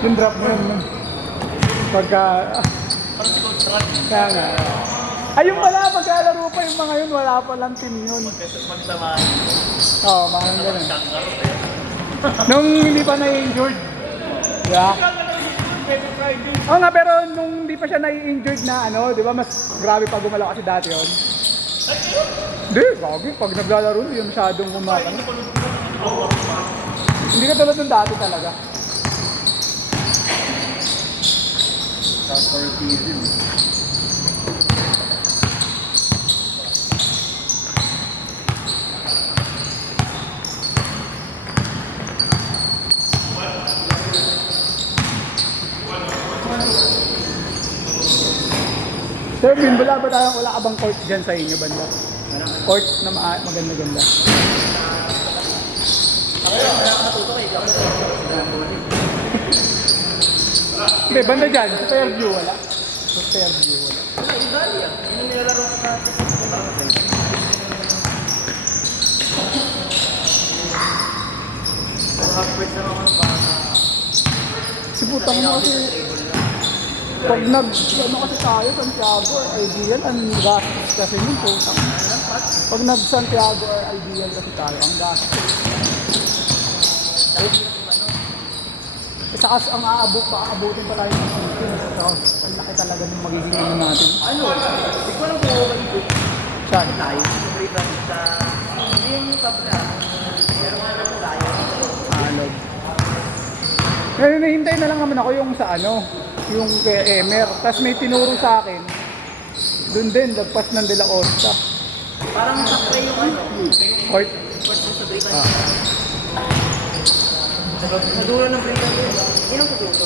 Yung drop mo yun. Pagka... Kaya nga. Ay, yung wala, pagkalaro pa yung mga yun, wala pa lang team yun. Oo, mga ganun. Nung hindi pa na-injured. Yeah. Oo nga, pero nung hindi pa siya na-injured na ano, di ba mas grabe pa gumalaw kasi dati yun. Hindi, gagi. Pag naglalaro, hindi yung masyadong kumakan. Hindi ka tulad ng dati talaga. For season. Sir, Bin, wala ka bang court dyan sa inyo, banda? Court na maganda-ganda. Hindi, banda dyan. Sa Fairview, wala. Sa Fairview, wala. Yung nilalaro ko natin. Half-price na naman pa. Si putang mo kasi, pag ano kasi tayo, Santiago or ideal, ang gastos kasi yun, putang. Pag nag-Santiago or ideal kasi tayo, ang gastos. Saka ang aabutin pa tayo ng Philippines. So, ang laki talaga ng magiging ano natin. Ano? Hindi ko alam kung okay ito. Saan? Tayo. Sa... Hindi yung top na. Pero nga lang tayo. Alog. Ngayon, nahintay na lang naman ako yung sa ano, yung kay Emer. Tapos may tinuro sa akin. Doon din, lagpas ng De La Costa. Parang sakre yung ano. Court. Court mo sa Britain. Sa dulo ng Britain. Yan ang tututo.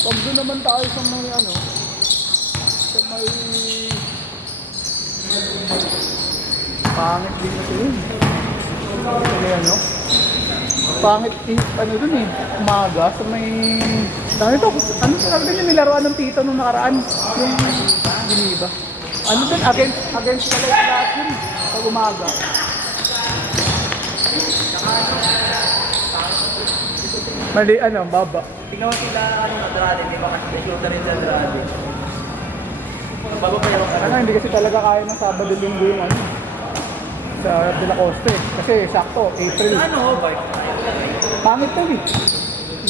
Pag doon naman tayo sa may ano, sa may... Pangit din kasi yun. Sa may ano? Pangit ano dun eh, umaga sa may... Dami to, ano sabi niya nilaruan ng tito nung nakaraan? Yung Geneva. Ano dun? Against the light lahat yun. Pag umaga. Mali ano, baba. Tingnan mo sila ano, Andrade, di ba? Kasi shoot na rin sa Andrade. Bago pa yung Ano, hindi kasi talaga kaya ng Sabado Linggo yung ano. Sa De La Costa eh. Kasi sakto, April. ano, bike? Pangit to eh.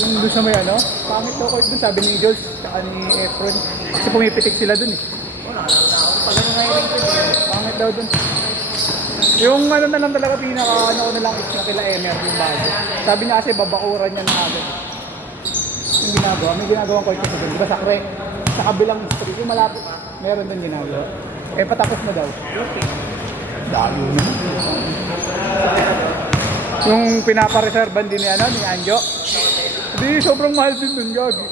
Yung doon sa may ano, pangit daw ko doon, sabi ni Jules, saka ni Efron. Kasi pumipitik sila doon eh. Wala, pag ano ngayon. Pangit daw doon. Yung ano na lang talaga pinaka ano ko na lang is na kila Emer yung bago. Sabi niya kasi babakuran niya na agad. Yung ginagawa, may ginagawang court kasi doon. Diba sakre? Sa kabilang street, yung malapit, meron doon ginagawa. Eh patapos na daw. Dalo na. Yung pinapareserban din ni ano, ni Anjo. Hindi, sobrang mahal din doon, Gagi.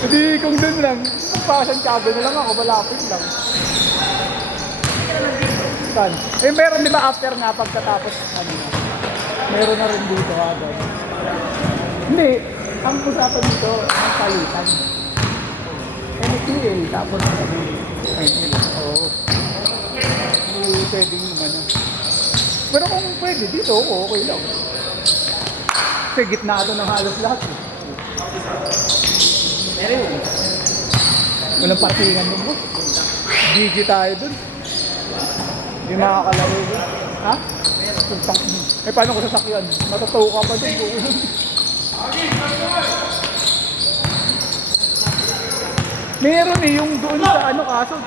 Hindi, kung doon lang, pa Santiago na lang ako, malapit lang. Saan? Eh, meron di ba after nga pagkatapos, ano na, meron na rin dito agad. Hindi, ang usapan dito, ang palitan. MQL, tapos sabi, ML. Oo. Hindi pwedeng ano. Pero kung pwede dito, okay lang. Kasi gitna ito ng halos lahat. Eh. Meron. Walang parkingan mo. GG tayo dun. Hindi makakalaro dun. Ha? Eh, paano ko sasakyan? Matataw ka pa dun. Meron eh, yung doon sa ano kaso.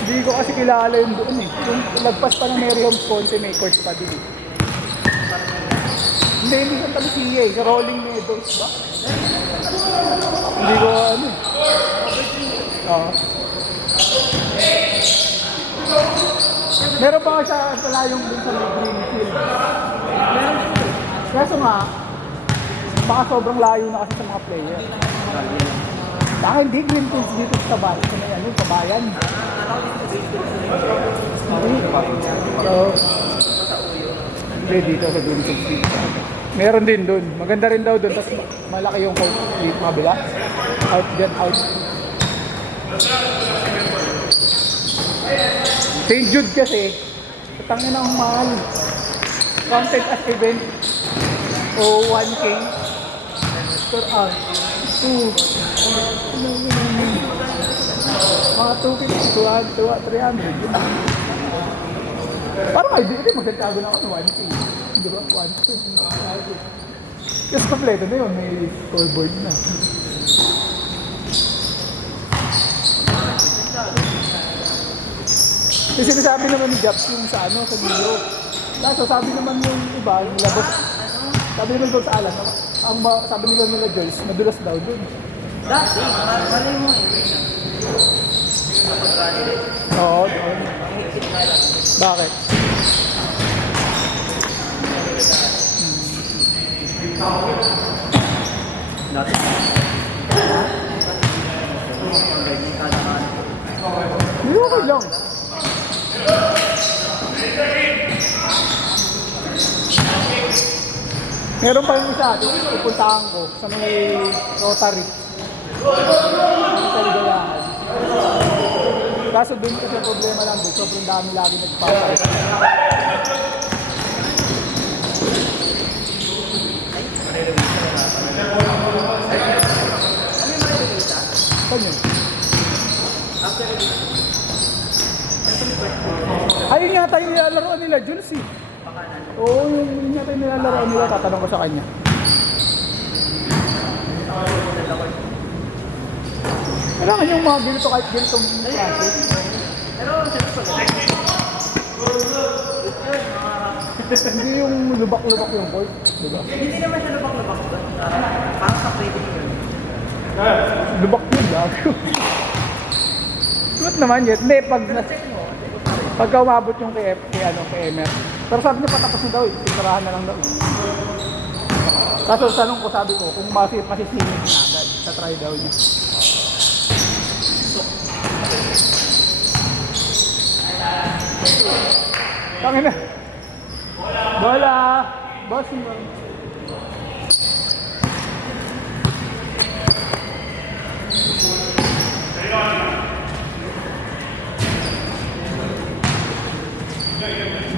Hindi ko kasi kilala yung doon eh. Yung lagpas pa ng Merion Ponte, may court pa din eh. Hindi sa Talisía eh. Sa Rolling Meadows ba? Hindi ko ano eh. Oo. Meron pa siya palayong dun sa Greenfield. Kaso nga, baka sobrang layo na kasi sa mga player. Sa akin, di Greenfield dito sa bayan. Sa may ano, sa bayan. So, hindi dito sa Greenfield. Meron din dun. Maganda rin daw dun. Tapos malaki yung court dito kabila. Out dyan, out. St. Jude kasi, katangin ang mahal. Counted as event. O 1K per hour. 2. Mga 250, 300. Parang ay, di magkatago na ako ng 1K. Di ba? 1K. Kasi kompleto na yun. May scoreboard na. Kasi sinasabi naman ni Japs yung sa ano, sa Milo. Kaso sabi naman yung iba, yung labas. Sabi naman doon sa alas, sabi nila Joyce, madulas daw dun. Dati, malay mo eh. Oo, doon. Bakit? Dati. Hindi okay lang. Meron pa yung isa, pupuntahan ko sa may Rotary. Ang kaligayahan. Kaso doon kasi ang problema lang doon, sobrang dami lagi nagpapalik. Saan yun? Ayun yata yung nilalaroan nila, Jules eh. Oo, yun yata yung nilalaroan nila, tatanong ko sa kanya. Kailangan yung mga ganito kahit ganitong klase. Pero, Hindi yung lubak-lubak yung court, di ba? hindi naman siya lubak-lubak doon. Parang sa pwede yun. Lubak yun, gago. Suot naman yun. Hindi, pagka umabot yung kay Emer. Pero sabi niya patapos na daw eh. Isarahan na lang daw. Kaso tanong ko, sabi ko, kung masisingit na agad sa try daw niya. Tangin na. Bola. Bossing mo.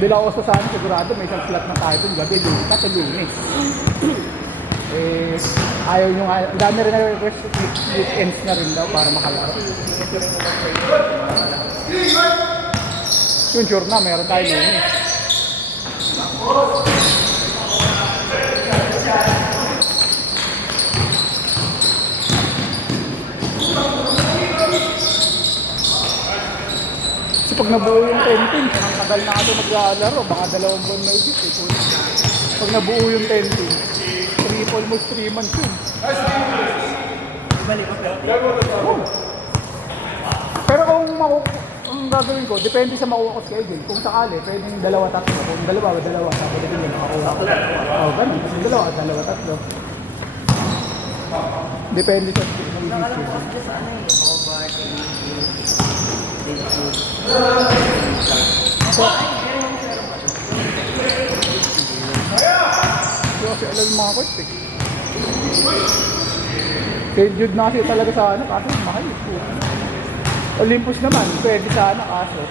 Bila ako sa saan, sigurado may isang slot na tayo dun gabi, kasi Lunes. Eh, ayaw nyo nga, ang dami rin na request weekends na rin daw para makalaro. Yun, sure na, meron tayo Lunes. Kasi pag nabuo yung 10 teams, ang tagal na ito maglalaro, baka 2 buwan na ibig. Pag nabuo yung 10 teams, almost 3 months yun. Oh. Pero kung ang gagawin ko, depende sa makuha ko schedule. Kung sakali, pwedeng 2-3. Kung dalawa, tapos hindi makakuha ko. Oo, ganun. Kung 2-3. Depende sa schedule. Nakalang ko kasi sa ano eh, over, Hindi kasi alam yung mga coach eh. St. Jude na kasi talaga sa ano, kaso mahal eh. Olympus naman, pwede sana kaso.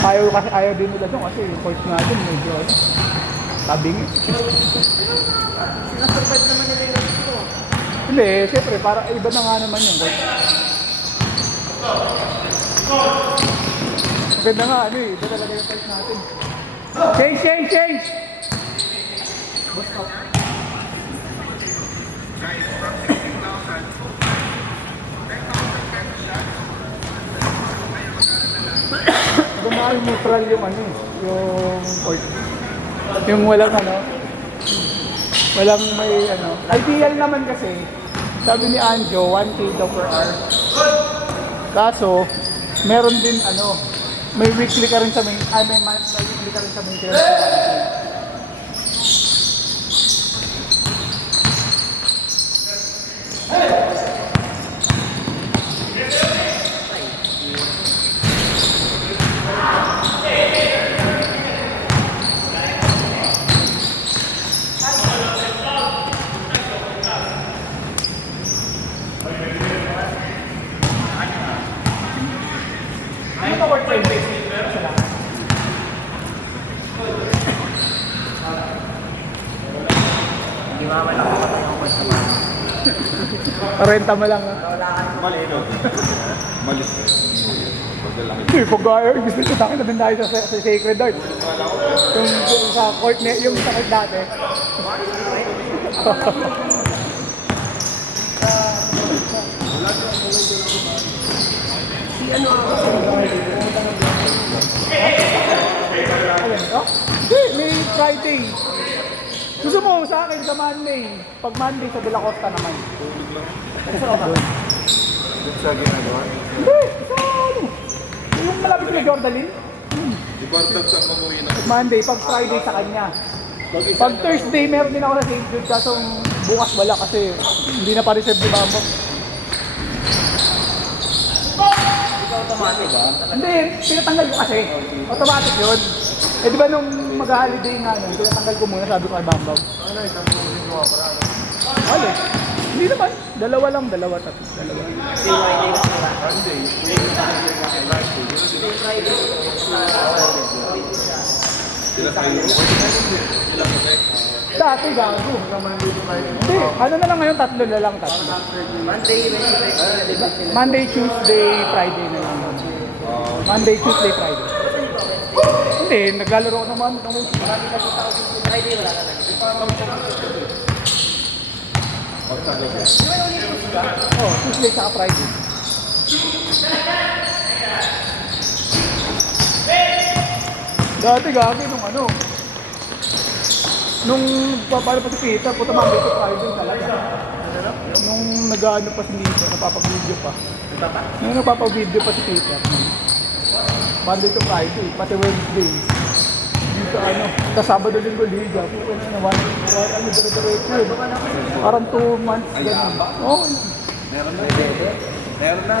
Ayaw din nila doon kasi yung coach natin medyo ano, tabing eh. Sinasurvive naman nila yung gusto. Hindi, siyempre, para iba na nga naman yung coach. Maganda nga, ano eh, iba talaga yung coach natin. Change! Gumawa yung neutral yung ano eh, yung court. Yung walang ano, walang may ano. Ideal naman kasi, sabi ni Anjo, 1K daw per hour. Kaso, meron din ano, may weekly ka rin sa may weekly ka rin sa maintenance. Ano ba work time base? Hindi maman ako matayong sa mga. Renta mo lang. Mali, no? Mali. Pagdalaki. Hindi, pag gusto ko tayo na din tayo sa Sacred Art. Yung sa court, yung sa court dati. Si ano ako sa Ayan, oh? Hindi, may Friday. Gusto mo sa akin sa Monday. Pag Monday sa De La Costa naman. Sa ginagawa? Hindi, sa ano? Yung malapit na Jordan. Di ba sa mamuwi na? Pag Monday, pag Friday sa kanya. Pag Thursday, meron din ako na St. Jude. Kaso bukas wala kasi hindi na pa-reserve ni Bambang. automatic ba? Hindi, pinatanggal ko kasi. Automatic yun. Eh di ba nung mag-holiday nga yun, pinatanggal ko muna, sabi ko kay Bambang. Ano, isang mamuwi mo para ano? Wala. Hindi naman. Dalawa, dalawa. Day Friday kasi wala. Monday. Day Friday. Sila kayo. Sila protect. Dati gago. Hindi, ano na lang ngayon, tatlo na lang. Monday, Wednesday, Monday, Tuesday, Friday na lang. Monday, Tuesday, Friday. Hindi, naglalaro ako ng mga Friday wala ka lang. Oh, Tuesday saka Friday. Dati gagi nung ano. Nung papalo pa si Peter, puta Monday to Friday talaga. Nung nag-ano pa si Lisa, napapag-video pa. Nung napapag-video pa si Peter. Monday to Friday, pati Wednesday. Dito ano, sa Sabado Linggo Liga. Puta na, ano, dire-diretso yun. Parang 2 months, ganun. Oo. Meron na. Meron na.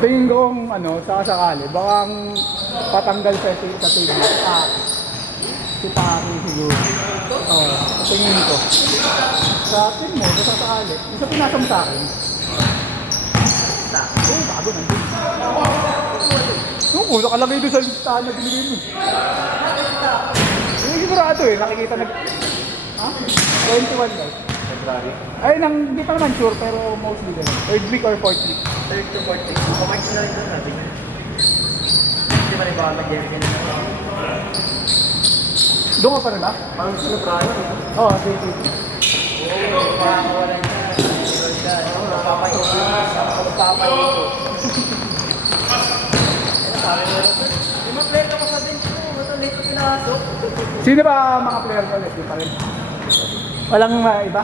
Tingin ko kung ano, sakasakali, baka ang patanggal sa TV. Si Taki siguro. Oo, tingin ko. Sa atin mo, sakasakali. Isa pinasam sa akin. Oo, bago nandun. Oo, nakalagay doon sa listahan na binigay mo. Yung sigurado eh, nakikita Ha? 21 daw. February. Ay, hindi pa naman sure, pero mostly ganun. 3rd week or 4th week. 3rd to 4th week. Kumain na rin doon natin. Hindi ba rin baka mag-jerkin? Doon ka pa rin ba? Parang sila brother. Oo, sige. Oo, makakawala niya. Magpapahinto. Ano sabi mo? Yung mag-play ka pa sa bench mo. Ito, late ko pinasok. Sino ba mga player ko ulit? Di pa rin. Walang iba?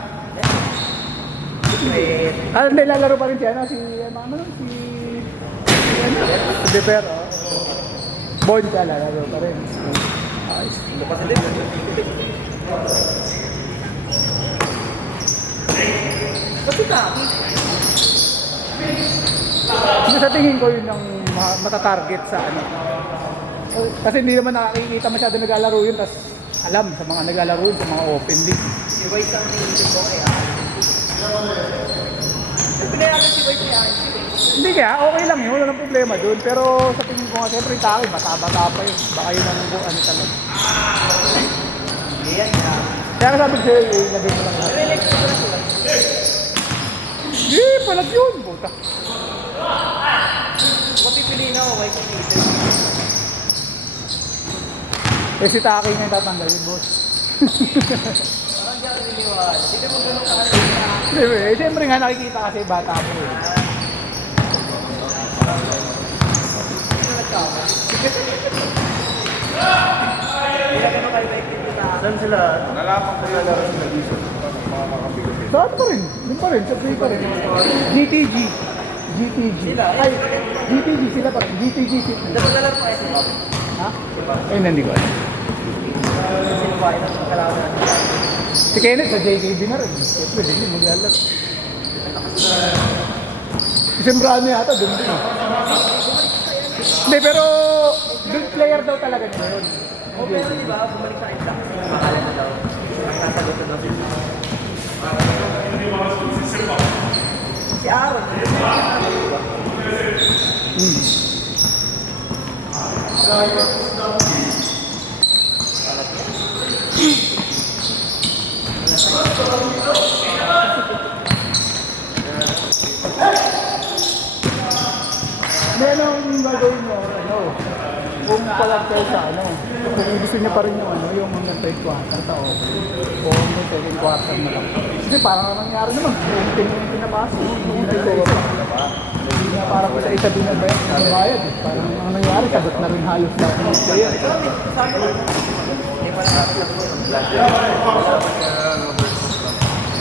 Ah, hindi, lalaro pa rin siya, ano? Si Deper, oh. Bon siya, lalaro pa rin. Ayos. Lupas ulit. Ba't ito? Hindi, sa tingin ko yun yung matatarget sa ano. Kasi hindi naman nakikita masyado naglalaro yun, tapos alam sa mga naglalaro yun, sa mga open league. Si Wais ang nililip ko kaya. Pinayagan si Wais niya. Hindi kaya, okay lang yun, walang problema dun. Pero sa tingin ko nga, siyempre tayo, bata-bata pa yun. Baka yun ang ano talaga. Hindi yan na. Kaya sabi ko sa'yo, ilagay mo lang lahat. Relax ko na sila. Hindi, palag yun, puta. Kung pipiliin ako, Wais ang nililip. Eh si Taki nga yung tatanggalin, boss. Parang di ako niniwala. Hindi mo ganun ka. Eh, siyempre nga nakikita kasi bata mo eh. Saan sila? Nalaman ko yung laro sila dito. Mga makabigot. Saan pa rin? Doon pa rin, sa play pa rin. GTG. GTG. Ay, GTG sila pa rin. GTG City. Dapat pa ito. Ha? Eh, hindi ko alam. Sino ba? Ito ang kalaban natin. Si Kenneth sa JKB na rin. Siyempre, din yung maglalaro. Isembrano yata, doon din. Hindi, pero good player daw talaga niya yun. O pero di ba, bumalik sa isla. Makalan na daw. Ang nasagot na daw sila. Si Aaron. Anong gagawin mo, ano, kung palag kayo sa ano, kung gusto niya pa rin yung ano, yung hanggang third quarter ta o hanggang second quarter na lang. Kasi parang nangyari naman, yung yung pinapasok, yung hindi nga parang sa isa binabayad eh. Parang ang nangyari, sagot na rin halos lahat ng player. Hindi pa nakakasap ko.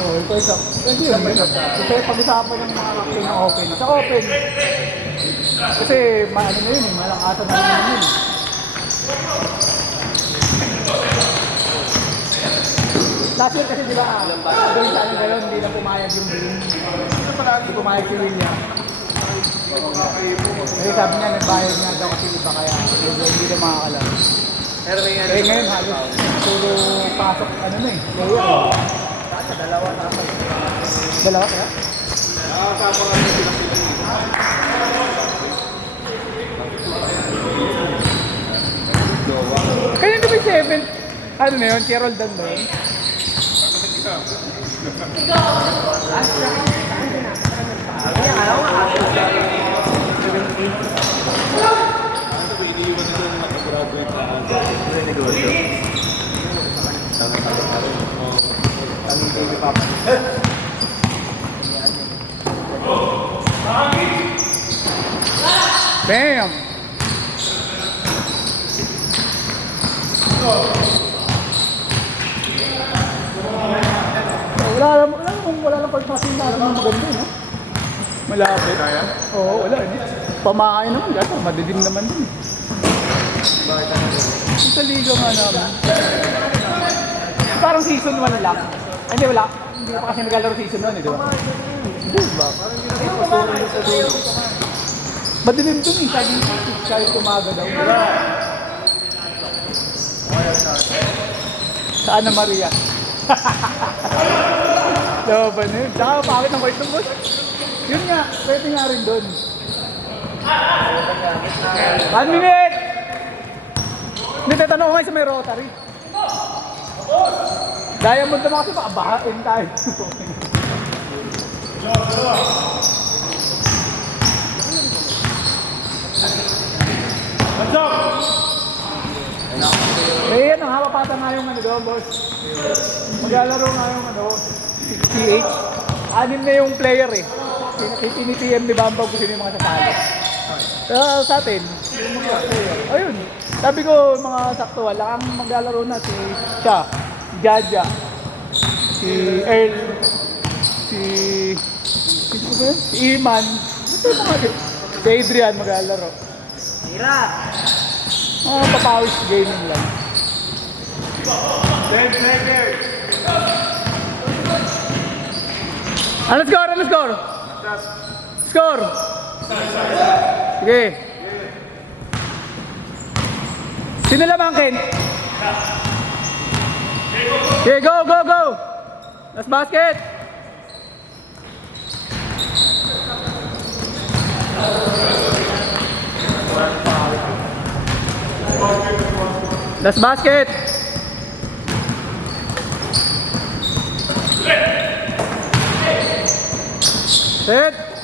Oo, ito isa. Pwede yun. Kasi pag-usapan ng mga captain na open. Sa open, kasi ano na yun eh, malakasan na naman yun. Last year kasi di ba, doon sa ano gano'n, hindi na pumayag yung Green. Hindi pumayag si William. Kasi sabi niya, nagbayad nga daw kasi iba kaya hindi na makakalaro. Pero may Eh ngayon halos puro pasok ano na eh, player eh. sa dalawa tapos. Dalawa kaya? Nakakasama nga sila sila. Kaya yung 7, ano na yun, Carol Dan ba yun? Kaya alam nga ako. Iniiwan nila yung nakagraduate na Ang baby papa. Bam! Wala lang pagpasin natin ng maganda eh, no? Malapit. Kaya? Oo, wala eh. Pamakain naman, gato, madidim naman din. Sa liga nga naman. Parang season 1 lang. Ay, hindi, wala. Hindi pa kasi naglalaro season 1 eh, di ba? Hindi ba? Parang hindi na pasuro sa dulo. Madilim dun eh, sabi kahit umaga daw. Sa Ana Maria. Laban na yun. Tsaka bakit ng white ng boss? Yun nga, pwede nga rin dun. 1 minute! Hindi, tatanong ko nga sa may rotary. Diamond naman kasi baka bahain tayo. Eh, ano, hapapata nga yung ano doon, boss. Maglalaro nga yung ano, PH. 6 na yung player eh. Tinitm ni Bambang kung sino yung mga sasali. Pero sa atin, yung mga player, ayun, Sabi ko, mga sakto, wala ang maglalaro na si siya, si Jaja, si Earl, si Iman, si Adrian maglalaro. Hirap. Mga papawis gaming lang. Ano score? Ano score? Score! Sige. Sino lamangkin? Okay, go, go, go! Last basket! Last basket! Set!